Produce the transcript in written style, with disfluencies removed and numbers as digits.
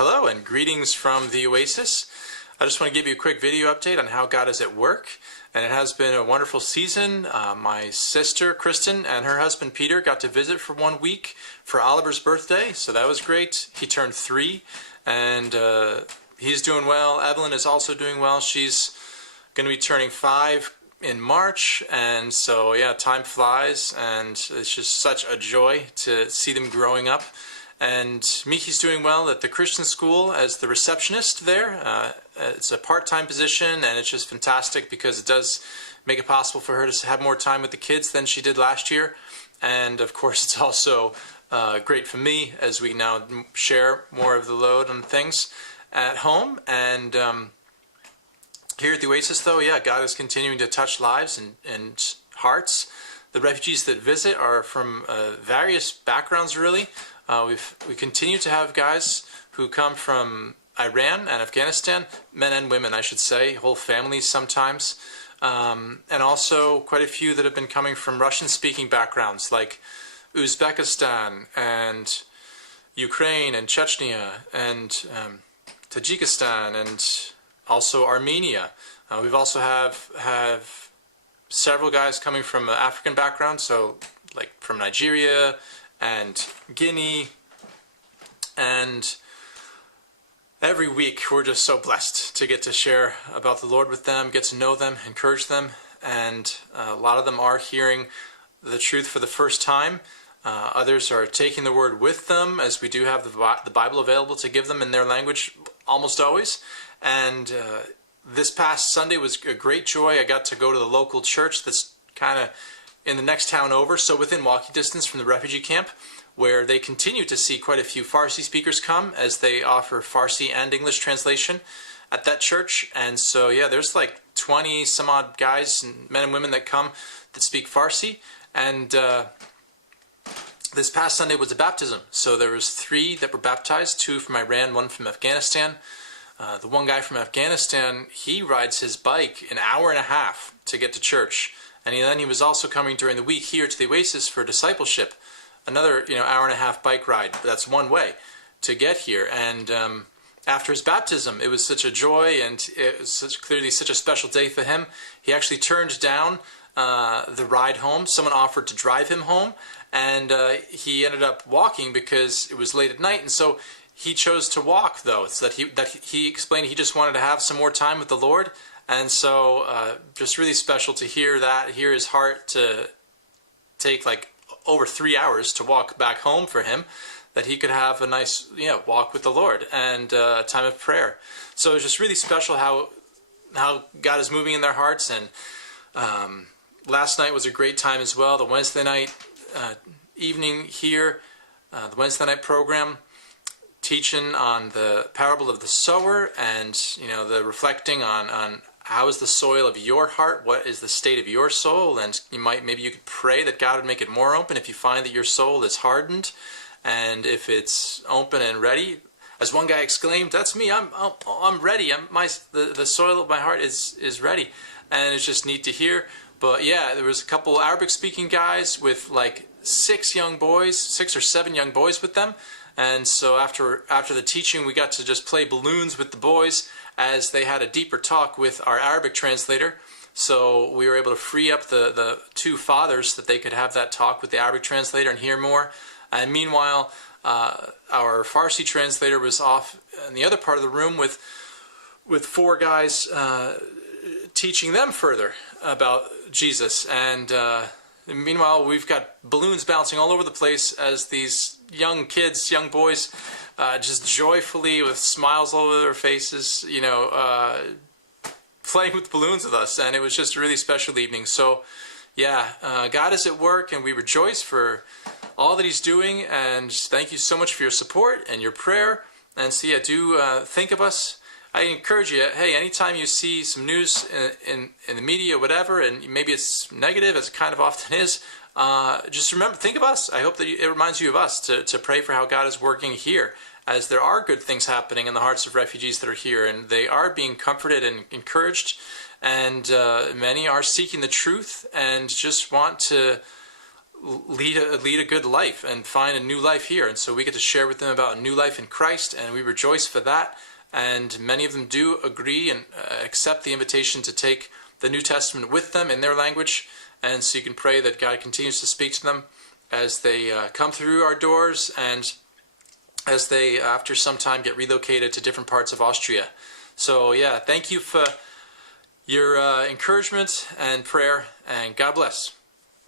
Hello and greetings from the Oasis. I just want to give you a quick video update on how God is at work, and it has been a wonderful season. My sister Kristen and her husband Peter got to visit for 1 week for Oliver's birthday, so that was great. He turned 3 and he's doing well. Evelyn is also doing well. She's going to be turning 5 in March, and so yeah, time flies and it's just such a joy to see them growing up. And Miki's doing well at the Christian school as the receptionist there. It's a part-time position, and it's just fantastic because it does make it possible for her to have more time with the kids than she did last year. And of course, it's also great for me as we now share more of the load on things at home. And here at the Oasis, though, yeah, God is continuing to touch lives and hearts. The refugees that visit are from various backgrounds, really. We continue to have guys who come from Iran and Afghanistan, men and women, I should say, whole families sometimes, and also quite a few that have been coming from Russian-speaking backgrounds, like Uzbekistan and Ukraine and Chechnya and Tajikistan and also Armenia. We've also have several guys coming from African background, so like from Nigeria and Guinea, and every week we're just so blessed to get to share about the Lord with them, get to know them, encourage them, and a lot of them are hearing the truth for the first time. Others are taking the word with them, as we do have the Bible available to give them in their language almost always. And this past Sunday was a great joy. I got to go to the local church that's kind of in the next town over, so within walking distance from the refugee camp, where they continue to see quite a few Farsi speakers come, as they offer Farsi and English translation at that church. And so yeah, there's like 20 some odd guys and men and women that come that speak Farsi. And this past Sunday was a baptism, so there was 3 that were baptized, 2 from Iran, 1 from Afghanistan. The one guy from Afghanistan, he rides his bike an hour and a half to get to church. And then he was also coming during the week here to the Oasis for discipleship. Another hour and a half bike ride. That's one way to get here. And after his baptism, it was such a joy, and it was clearly such a special day for him. He actually turned down the ride home. Someone offered to drive him home, and he ended up walking because it was late at night. And so he chose to walk, though. So that he explained he just wanted to have some more time with the Lord. And so just really special to hear his heart to take like over 3 hours to walk back home for him, that he could have a nice walk with the Lord and time of prayer. So it's just really special how God is moving in their hearts. And last night was a great time as well. The Wednesday night evening here, the Wednesday night program, teaching on the parable of the sower, and the reflecting on how is the soil of your heart, what is the state of your soul. And maybe you could pray that God would make it more open if you find that your soul is hardened, and if it's open and ready. As one guy exclaimed, "That's me, I'm ready, the soil of my heart is ready." And it's just neat to hear. But yeah, there was a couple Arabic speaking guys with like 6 or 7 young boys with them. And so after the teaching, we got to just play balloons with the boys as they had a deeper talk with our Arabic translator. So we were able to free up the 2 fathers that they could have that talk with the Arabic translator and hear more. And meanwhile, our Farsi translator was off in the other part of the room with 4 guys teaching them further about Jesus. And meanwhile, we've got balloons bouncing all over the place as these young boys, just joyfully with smiles all over their faces, playing with balloons with us. And it was just a really special evening. So yeah, God is at work, and we rejoice for all that He's doing. And thank you so much for your support and your prayer. And so yeah, do think of us. I encourage you, hey, anytime you see some news in the media, whatever, and maybe it's negative, as it kind of often is, just remember, think of us. I hope that it reminds you of us to pray for how God is working here, as there are good things happening in the hearts of refugees that are here, and they are being comforted and encouraged, and many are seeking the truth and just want to lead a good life and find a new life here. And so we get to share with them about a new life in Christ, and we rejoice for that. And many of them do agree and accept the invitation to take the New Testament with them in their language. And so you can pray that God continues to speak to them as they come through our doors, and as they, after some time, get relocated to different parts of Austria. So yeah, thank you for your encouragement and prayer, and God bless.